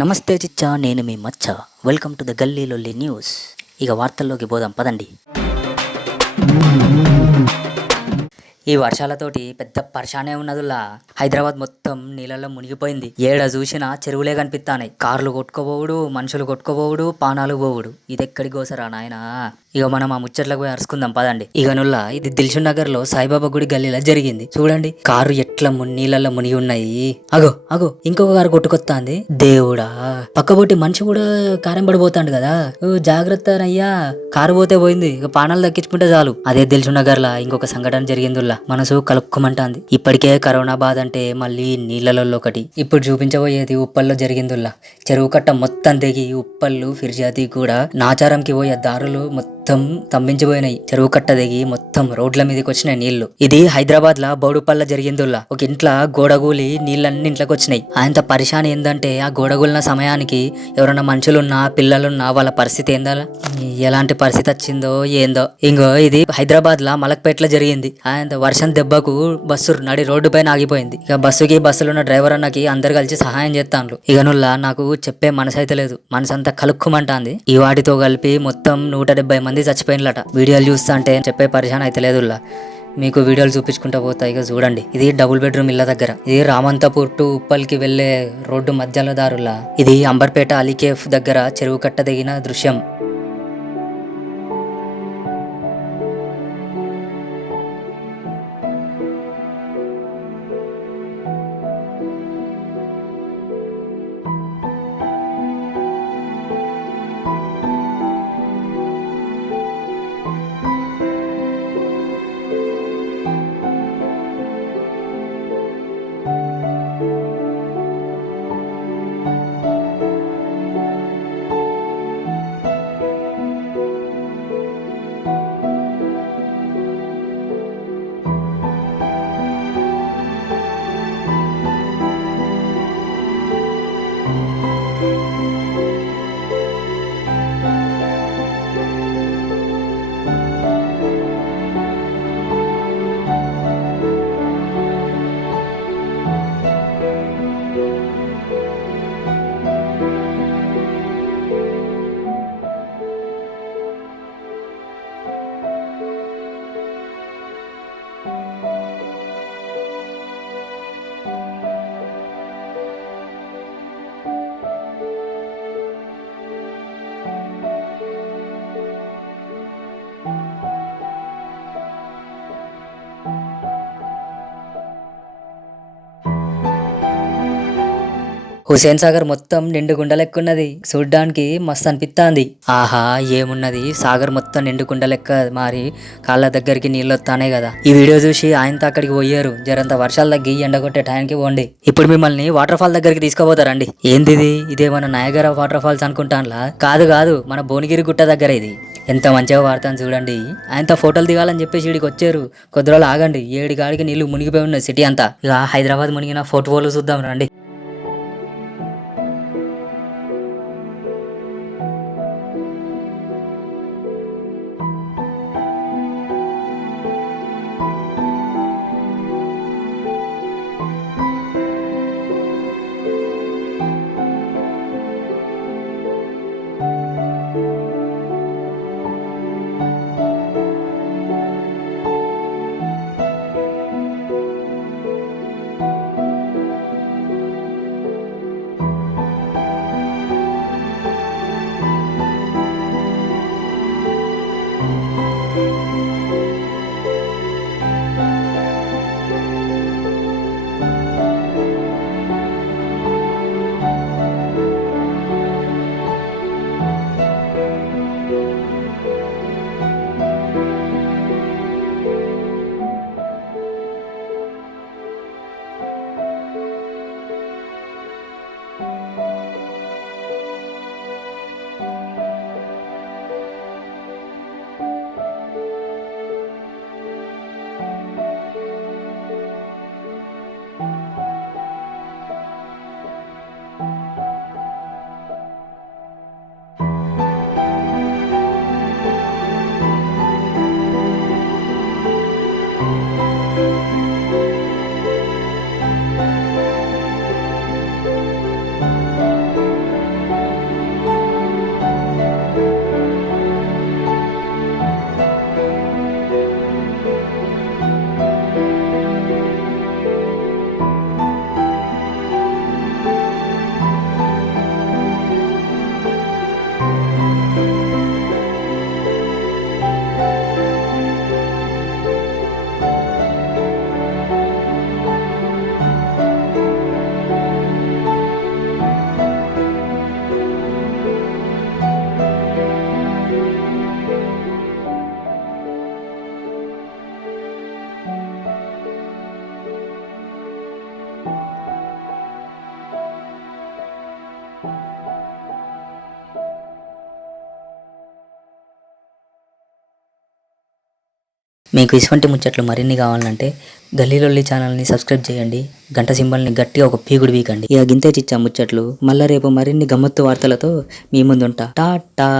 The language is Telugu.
నమస్తే చిచ్చా, నేను మీ మచ్చ. Welcome to the Galli Lolli news. ఇక వార్తల్లోకి పోదాం పదండి. ఈ వర్షాలతోటి పెద్ద పరిశానే ఉన్నదులా. హైదరాబాద్ మొత్తం నీళ్ళల్లో మునిగిపోయింది. ఏడ చూసినా చెరువులే కనిపిస్తానాయి. కార్లు కొట్టుకోబోవుడు, మనుషులు కొట్టుకోబోవుడు, పానాలు పోవుడు. ఇది ఎక్కడికి కోసరా నాయనా. ఇక మనం ఆ ముచ్చట్లకు పోయి అరుచుకుందాం పదండి. ఇక నుల్లా ఇది దిల్షుక్ నగర్ లో సాయిబాబా గుడి గల్లీలో జరిగింది. చూడండి కారు ఎట్లా నీళ్ళల్లో మునిగి ఉన్నాయి. అగో అగో ఇంకొక కారు కొట్టుకొస్తాంది. దేవుడా, పక్కబొట్టి మనిషి కూడా కారం పడిపోతాండు కదా. జాగ్రత్త అయ్యా, కారు పోతే పోయింది, ఇక పానాలు దక్కించుకుంటే చాలు. అదే దిల్షుక్ నగర్ లా ఇంకొక సంఘటన జరిగిందిలా. మనసు కలుక్కుమంటాంది. ఇప్పటికే కరోనా బాధ అంటే మళ్ళీ నీళ్ళలో ఒకటి. ఇప్పుడు చూపించబోయేది ఉప్పల్లో జరిగిందిలా. చెరువు కట్ట మొత్తం తెగి ఉప్పళ్ళు ఫిర్జాతి కూడా నాచారంకి పోయే దారులు మొత్తం తంబించిపోయినాయి. చెరువు కట్ట దిగి మొత్తం రోడ్ల మీదకి వచ్చినాయి నీళ్లు. ఇది హైదరాబాద్ లా బౌడుపల్ల జరిగిందిలా. ఒక ఇంట్లో గోడగూలి నీళ్ళన్ని ఇంట్లోకి వచ్చినాయి. ఆయనతో పరిశాన్ ఏందంటే ఆ గోడగూలిన సమయానికి ఎవరన్నా మనుషులున్నా పిల్లలున్నా వాళ్ళ పరిస్థితి ఏందా, ఎలాంటి పరిస్థితి వచ్చిందో ఏందో. ఇంకో ఇది హైదరాబాద్ లా మలక్పేటలో జరిగింది. ఆయన వర్షం దెబ్బకు బస్సు నడి రోడ్డు పైన ఆగిపోయింది. ఇక బస్సులో ఉన్న డ్రైవర్ అన్నకి అందరు కలిసి సహాయం చేస్తాను. ఇక నుల్లా నాకు చెప్పే మనసు అయితే లేదు, మనసు అంతా కలుక్కుమంటాంది. ఈ వాటితో కలిపి మొత్తం 170 మంది చచ్చిపోయినలట. వీడియోలు చూస్తా అంటే చెప్పే పరిశాన్ అయితే లేదుల్లా. మీకు వీడియోలు చూపించుకుంటా పోతాయి. ఇక చూడండి, ఇది డబుల్ బెడ్రూమ్ ఇళ్ళ దగ్గర. ఇది రామంతపూర్ టు ఉప్పల్కి వెళ్లే రోడ్డు మధ్యలో దారులా. ఇది అంబర్పేట అలీకేఫ్ దగ్గర చెరువు కట్ట దిగిన దృశ్యం. హుస్సేన్ సాగర్ మొత్తం నిండు గుండెలెక్కున్నది. చూడ్డానికి మస్తు అనిపిస్తాంది. ఆహా ఏమున్నది, సాగర్ మొత్తం నిండు గుండెలెక్క మారి కాళ్ళ దగ్గరికి నీళ్ళు వస్తానే కదా. ఈ వీడియో చూసి ఆయనతో అక్కడికి పోయారు. జరంత వర్షాలు తగ్గి ఎండగొట్టే టైంకి పోండి. ఇప్పుడు మిమ్మల్ని వాటర్ ఫాల్ దగ్గరికి తీసుకుపోతారండి. ఏంది ఇదేమన్నా నయగర వాటర్ ఫాల్స్ అనుకుంటానులా? కాదు కాదు, మన భువనగిరి గుట్ట దగ్గర ఇది. ఎంత మంచిగా వాడతాను చూడండి. ఆయనతో ఫోటోలు దిగాలని చెప్పేసి ఇడికి వచ్చారు. కొద్ది రోజులు ఆగండి, 7 గాడికి నీళ్లు మునిగిపోయి ఉన్నాయి సిటీ అంతా. ఇక హైదరాబాద్ మునిగిన ఫోటోలు చూద్దాం రండి. మీకు ఇటువంటి ముచ్చట్లు మరిన్ని కావాలంటే గల్లీలొల్లి ఛానల్ని సబ్స్క్రైబ్ చేయండి. గంట సింబల్ని గట్టిగా ఒక పీకుడు వీకండి. ఇక గింతే చిచ్చా ముచ్చట్లు. మళ్ళా రేపు మరిన్ని గమ్మత్తు వార్తలతో మీ ముందుంటా. టాటా.